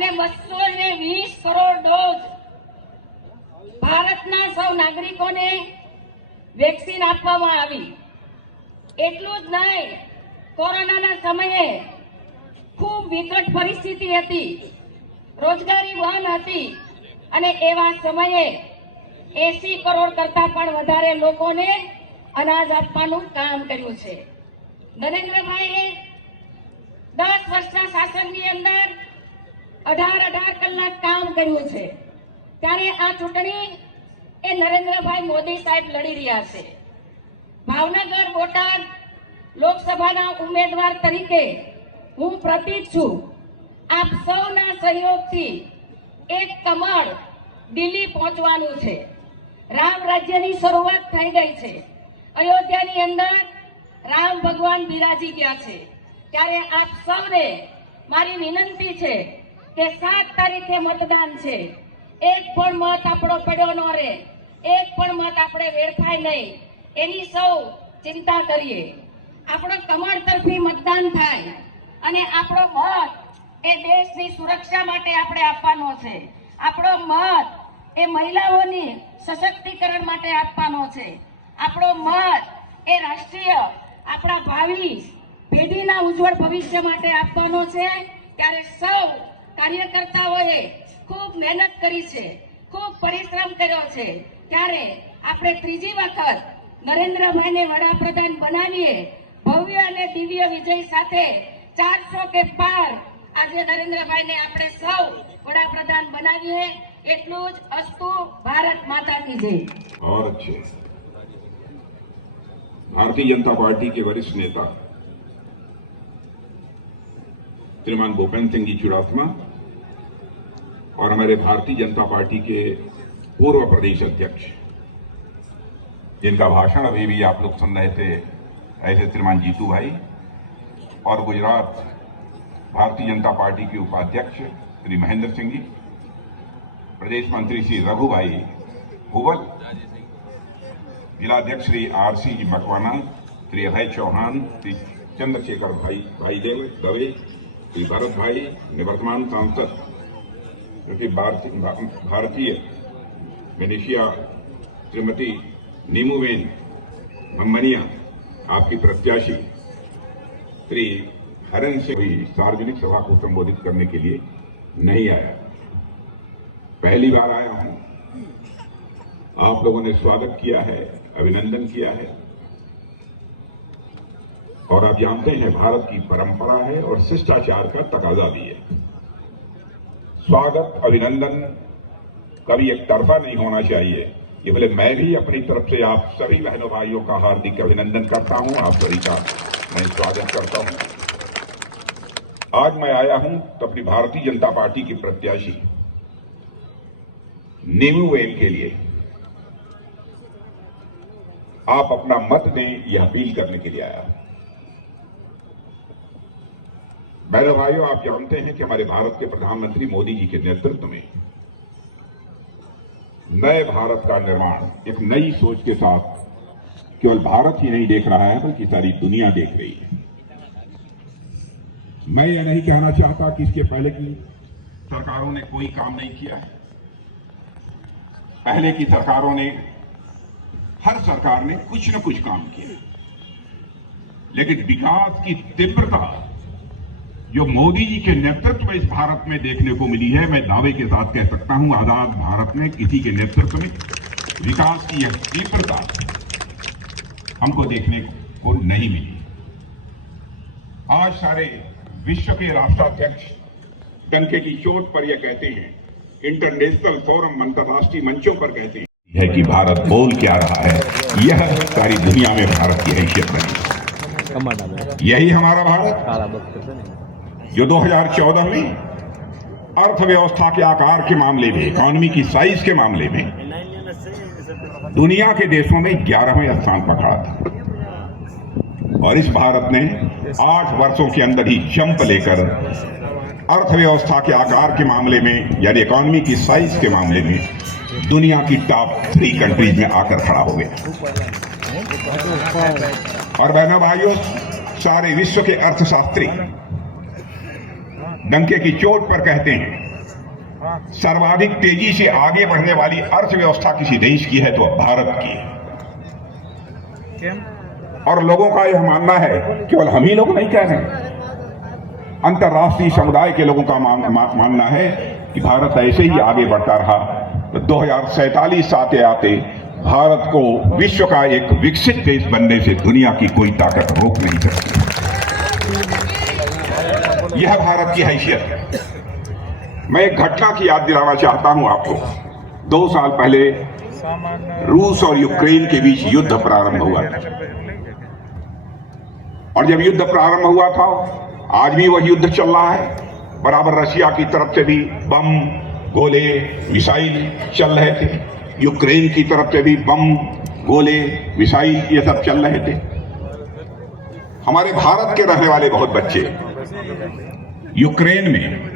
અને 220 કરોડ ડોઝ ભારતના સૌ નાગરિકોને વેક્સિન આપવામાં આવી। એટલું જ નહીં, કોરોનાના સમયે ખૂબ વિકટ પરિસ્થિતિ હતી, રોજગારી બંધ હતી અને એવા સમયે 80 કરોડ કરતા પણ વધારે લોકોને અનાજ આપવાનું કામ કર્યું છે। નરેન્દ્રભાઈએ 10 વર્ષના શાસનની અંદર 18 કલાક કામ કર્યું છે। ત્યારે આ ચૂંટણી એ નરેન્દ્રભાઈ મોદી સાહેબ લડી રહ્યા છે। ભાવનગર બોટાદ લોકસભાના ઉમેદવાર તરીકે હું પ્રતીક છું। આપ સૌના સહયોગથી એક કમળ દિલ્હી પહોંચવાનું છે। રામ રાજ્યની શરૂઆત થઈ ગઈ છે। અયોધ્યાની અંદર રામ ભગવાન બિરાજી ગયા છે। ત્યારે આપ સૌને મારી વિનંતી છે કે 7 તારીખે મતદાન છે। એક પણ મત આપણો પડ્યો ન રહે, એક પણ મત આપણે વેડફાય નહીં, એની સૌ ચિંતા કરીએ। આપણો કમળ તરફી મતદાન થાય અને આપણો મત એ દેશની સુરક્ષા માટે આપણે આપવાનો છે। આપણો મત એ મહિલાઓની સશક્તિકરણ માટે આપવાનો છે। આપણો મત એ રાષ્ટ્રીય આપણા ભાવિ પેઢીના ઉજ્જવળ ભવિષ્ય માટે આપવાનો છે। ત્યારે સૌ કાર્યકર્તાઓએ ખૂબ મહેનત કરી છે, ખૂબ પરિશ્રમ કર્યો છે। ત્યારે આપણે ત્રીજી વખત નરેન્દ્રભાઈને વડાપ્રધાન બનાવીએ, ભવ્ય અને દિવ્ય વિજય સાથે 400 કે પાર આજે નરેન્દ્રભાઈને આપણે સૌ વડાપ્રધાન બનાવીએ। એટલું જ અસ્તુ। ભારત माता की जय। और अच्छे भारतीय जनता पार्टी के वरिष्ठ नेता श्रीमान भूपेंद्र सिंह जी चुड़ासमा और हमारे भारतीय जनता पार्टी के पूर्व प्रदेश अध्यक्ष, जिनका भाषण अभी भी आप लोग सुन रहे थे, ऐसे श्रीमान जीतू भाई, और गुजरात भारतीय जनता पार्टी के उपाध्यक्ष श्री महेंद्र सिंह जी, प्रदेश मंत्री श्री रघु भाई हुवल, जिलाध्यक्ष श्री आरसी मकवाना, श्री अभय चौहान, श्री चंद्रशेखर भाई दवे, श्री भरत भाई, निवर्तमान सांसद क्योंकि भारतीय वेनेशिया श्रीमती नीमूवेन ममनिया, आपकी प्रत्याशी श्री हरन सिंह भी सार्वजनिक सभा को संबोधित करने के लिए नहीं आया। पहली बार आया हूं। आप लोगों ने स्वागत किया है, अभिनंदन किया है, और आप जानते हैं भारत की परंपरा है और शिष्टाचार का तकाजा भी है। स्वागत अभिनंदन कभी एक तरफा नहीं होना चाहिए। ये बोले मैं भी अपनी तरफ से आप सभी बहनों भाइयों का हार्दिक अभिनंदन करता हूं, आप सभी का मैं स्वागत करता हूं। आज मैं आया हूं तो अपनी भारतीय जनता पार्टी की प्रत्याशी नीमूवेन के लिए आप अपना मत दें, यह अपील करने के लिए आया। बहनों भाइयों, आप जानते हैं कि हमारे भारत के प्रधानमंत्री मोदी जी के नेतृत्व में नए भारत का निर्माण एक नई सोच के साथ केवल भारत ही नहीं देख रहा है, बल्कि सारी दुनिया देख रही है। मैं यह नहीं कहना चाहता कि इसके पहले की सरकारों ने कोई काम नहीं किया है। पहले की सरकारों ने, हर सरकार ने कुछ न कुछ काम किया, लेकिन विकास की तीव्रता जो मोदी जी के नेतृत्व में इस भारत में देखने को मिली है, मैं दावे के साथ कह सकता हूं, आजाद भारत में किसी के नेतृत्व में विकास की यह तीव्रता हमको देखने को नहीं मिली। आज सारे विश्व के राष्ट्राध्यक्ष डंके की चोट पर यह कहते हैं, इंटरनेशनल फोरम, अंतर्राष्ट्रीय मंचों पर कहते हैं है कि भारत बोल क्या रहा है। यह सारी दुनिया में भारत की हैसियत बनी। यही हमारा भारत जो 2014 में अर्थव्यवस्था के आकार के मामले में, इकोनॉमी की साइज के मामले में दुनिया के देशों में 11वें स्थान पर खड़ा था, और इस भारत ने 8 वर्षों के अंदर ही जंप लेकर अर्थव्यवस्था के आकार के मामले में, यानी इकोनॉमी की साइज के मामले में दुनिया की टॉप 3 कंट्रीज में आकर खड़ा हो गया। और बहनों भाइयों, सारे विश्व के अर्थशास्त्री डंके की चोट पर कहते हैं सर्वाधिक तेजी से आगे बढ़ने वाली अर्थव्यवस्था किसी देश की है तो अब भारत की है। और लोगों का यह मानना है, केवल हम ही लोग नहीं कह रहे हैं, अंतर्राष्ट्रीय समुदाय के लोगों का मानना है कि भारत ऐसे ही आगे बढ़ता रहा तो 2047 आते आते भारत को विश्व का एक विकसित देश बनने से दुनिया की कोई ताकत रोक नहीं सकती। यह भारत की हैसियत है। मैं एक घटना की याद दिलाना चाहता हूं आपको। 2 साल पहले रूस और यूक्रेन के बीच युद्ध प्रारंभ हुआ था, और जब युद्ध प्रारंभ हुआ था, आज भी वह युद्ध चल रहा है। बराबर रशिया की तरफ से भी बम, गोले, मिसाइल चल रहे थे, यूक्रेन की तरफ से भी बम, गोले, मिसाइल ये सब चल रहे थे। हमारे भारत के रहने वाले बहुत बच्चे यूक्रेन में